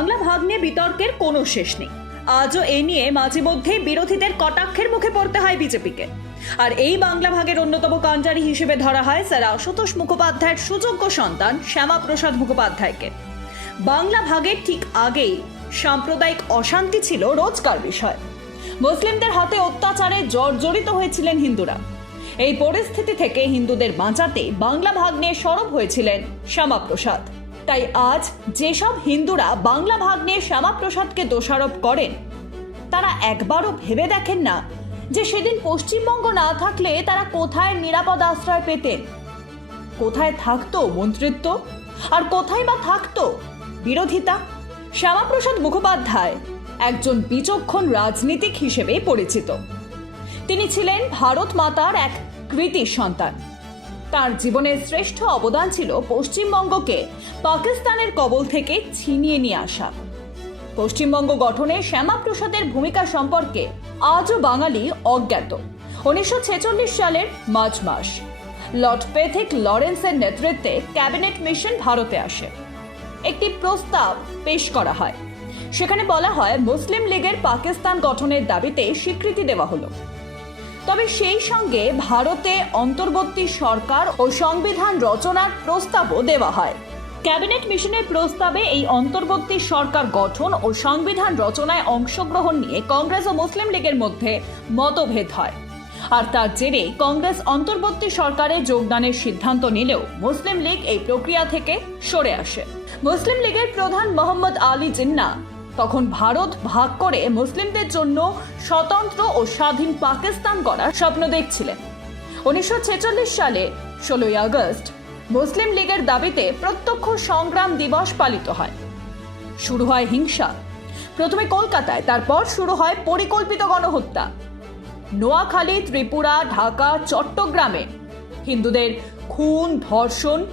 বাংলা ভাগ নিয়ে বিতর্কের কোনো শেষ নেই। আজও এ নিয়ে মাঝে মধ্যে বিরোধীদের কটাক্ষের মুখে পড়তে হয় বিজেপিকে। আর এই বাংলা ভাগের অন্যতম কাণ্ডারি হিসেবে ধরা হয় স্যার আশুতোষ মুখোপাধ্যায়ের সুযোগ্য সন্তান শ্যামাপ্রসাদ মুখোপাধ্যায়কে। বাংলা ভাগের ঠিক আগেই সাম্প্রদায়িক অশান্তি ছিল রোজকার বিষয়। মুসলিমদের হাতে অত্যাচারে জর্জরিত হয়েছিলেন হিন্দুরা। এই পরিস্থিতি থেকে হিন্দুদের বাঁচাতে বাংলা ভাগ নিয়ে সরব হয়েছিলেন শ্যামাপ্রসাদ। তাই আজ যেসব হিন্দুরা বাংলা ভাগ নিয়ে শ্যামাপ্রসাদকে দোষারোপ করেন, তারা একবারও ভেবে দেখেন না যে সেদিন পশ্চিমবঙ্গ না থাকলে তারা কোথায় নিরাপদ আশ্রয় পেতেন। কোথায় থাকতো মন্ত্রিত্ব? আর কোথায় বা থাকতো বিরোধিতা? শ্যামাপ্রসাদ মুখোপাধ্যায় একজন বিচক্ষণ রাজনীতিক হিসেবে পরিচিত। তিনি ছিলেন ভারত মাতার এক কৃতি সন্তান। তার জীবনের শ্রেষ্ঠ অবদান ছিল পশ্চিমবঙ্গকে পাকিস্তানের কবল থেকে ছিনিয়ে নিয়ে আসা। পশ্চিমবঙ্গ গঠনে শ্যামাপ্রসাদের ভূমিকা সম্পর্কে আজও বাঙালি অজ্ঞাত। উনিশশো ছেচল্লিশ সালের মার্চ মাস, লর্ড পেথিক লরেন্সের নেতৃত্বে ক্যাবিনেট মিশন ভারতে আসে। একটি প্রস্তাব পেশ করা হয়। সেখানে বলা হয়, মুসলিম লীগের পাকিস্তান গঠনের দাবিতে স্বীকৃতি দেওয়া হলো। তবে সেই সঙ্গে ভারতে অন্তর্বর্তী সরকার ও সংবিধান রচনার প্রস্তাবও দেওয়া হয়। ক্যাবিনেট মিশনের প্রস্তাবে এই অন্তর্বর্তী সরকার গঠন ও সংবিধান রচনায় অংশগ্রহণ নিয়ে কংগ্রেস ও মুসলিম লীগের মধ্যে মতভেদ হয়। আর তার জেরে কংগ্রেস অন্তর্বর্তী সরকারে যোগদানের সিদ্ধান্ত নিলেও মুসলিম লীগ এই প্রক্রিয়া থেকে সরে আসে। মুসলিম লীগের প্রধান মোহাম্মদ আলী জিন্না তখন ভারত ভাগ করে মুসলিমদের জন্য স্বতন্ত্র ও স্বাধীন পাকিস্তান করার স্বপ্ন দেখছিলেন। উনিশশো ছেচল্লিশ সালে ষোলোই আগস্ট মুসলিম লীগের দাবিতে প্রত্যক্ষ সংগ্রাম দিবস পালিত হয়। শুরু হয় হিংসা। প্রথমে কলকাতায়, তারপর শুরু হয় পরিকল্পিত গণহত্যা। নোয়াখালী, ত্রিপুরা, ঢাকা, চট্টগ্রামে হিন্দুদের খুন, ধর্ষণ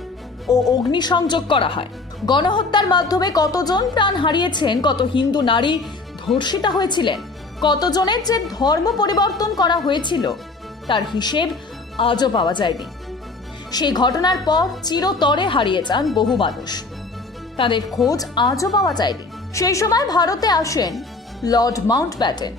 ও অগ্নিসংযোগ করা হয়। গণহত্যার মাধ্যমে কতজন প্রাণ হারিয়েছেন, কত হিন্দু নারী ধর্ষিতা হয়েছিলেন, কতজনের যে ধর্ম পরিবর্তন করা হয়েছিল, তার হিসেব আজও পাওয়া যায়নি। সেই ঘটনার পর চিরতরে হারিয়ে যান বহু মানুষ। তাদের খোঁজ আজও পাওয়া যায়নি। সেই সময় ভারতে আসেন লর্ড মাউন্ট ব্যাটেন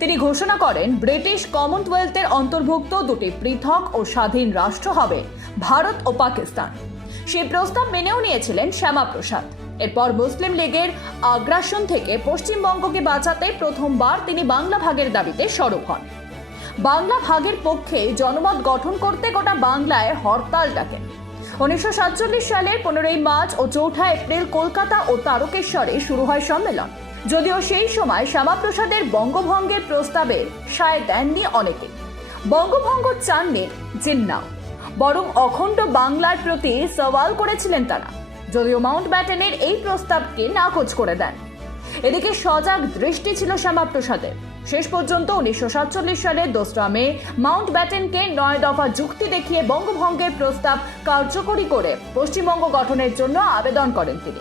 তিনি ঘোষণা করেন, ব্রিটিশ কমনওয়েলথের অন্তর্ভুক্ত দুটি পৃথক ও স্বাধীন রাষ্ট্র হবে ভারত ও পাকিস্তান। সেই প্রস্তাব মেনেও নিয়েছিলেন শ্যামাপ্রসাদ। এরপর মুসলিম লীগের আগ্রাসন থেকে পশ্চিমবঙ্গকে বাঁচাতে প্রথমবার তিনি বাংলা ভাগের দাবিতে সরব হন। বাংলা ভাগের পক্ষে জনমত গঠন করতে গোটা বাংলায় হরতাল ডাকেন। উনিশশো সাতচল্লিশ সালের পনেরোই মার্চ ও চৌঠা এপ্রিল কলকাতা ও তারকেশ্বরে শুরু হয় সম্মেলন। যদিও সেই সময় শ্যামাপ্রসাদের বঙ্গভঙ্গের প্রস্তাবে সায় দেননি অনেকে। বঙ্গভঙ্গ চাননি জিন্নাও। বরং অখণ্ড বাংলার প্রতি সওয়াল করেছিলেন তারা। যদিও মাউন্ট ব্যাটেনের এই প্রস্তাবকে নাকচ করে দেন। এদিকে সজাগ দৃষ্টি ছিল শ্যামাপ্রসাদের। শেষ পর্যন্ত উনিশশো সাতচল্লিশ সালের দোসরা মে মাউন্ট ব্যাটেনকে নয় দফা যুক্তি দেখিয়ে বঙ্গভঙ্গের প্রস্তাব কার্যকরী করে পশ্চিমবঙ্গ গঠনের জন্য আবেদন করেন তিনি।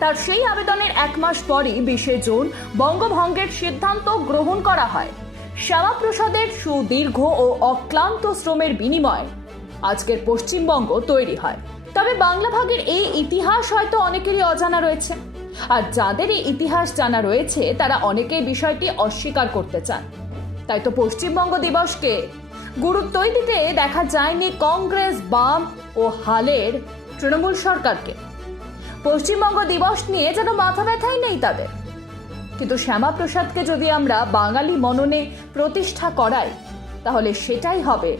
তার সেই আবেদনের এক মাস পরই বিশে জুন বঙ্গভঙ্গের সিদ্ধান্ত গ্রহণ করা হয়। শ্যামাপ্রসাদের সুদীর্ঘ ও অক্লান্ত শ্রমের বিনিময়ে আজকের পশ্চিমবঙ্গ তৈরি হয়। তবে বাংলা ভাগের এই ইতিহাস হয়তো অনেকেরই অজানা রয়েছে। আর যাদের এই ইতিহাস জানা রয়েছে, তারা অনেকেই বিষয়টি অস্বীকার করতে চান। তাই তো পশ্চিমবঙ্গ দিবসকে গুরুত্বই দিতে দেখা যায়নি কংগ্রেস, বাম ও হালের তৃণমূল সরকারকে। পশ্চিমবঙ্গ দিবস নিয়ে যেন মাথা ব্যথাই নেই তাদের। কিন্তু শ্যামাপ্রসাদকে যদি আমরা বাঙালি মননে প্রতিষ্ঠা করাই, তাহলে সেটাই হবে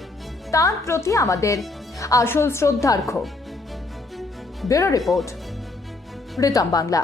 তার প্রতি আমাদের আসল শ্রদ্ধার্ঘ ব্যুরো রিপোর্ট রিতম বাংলা।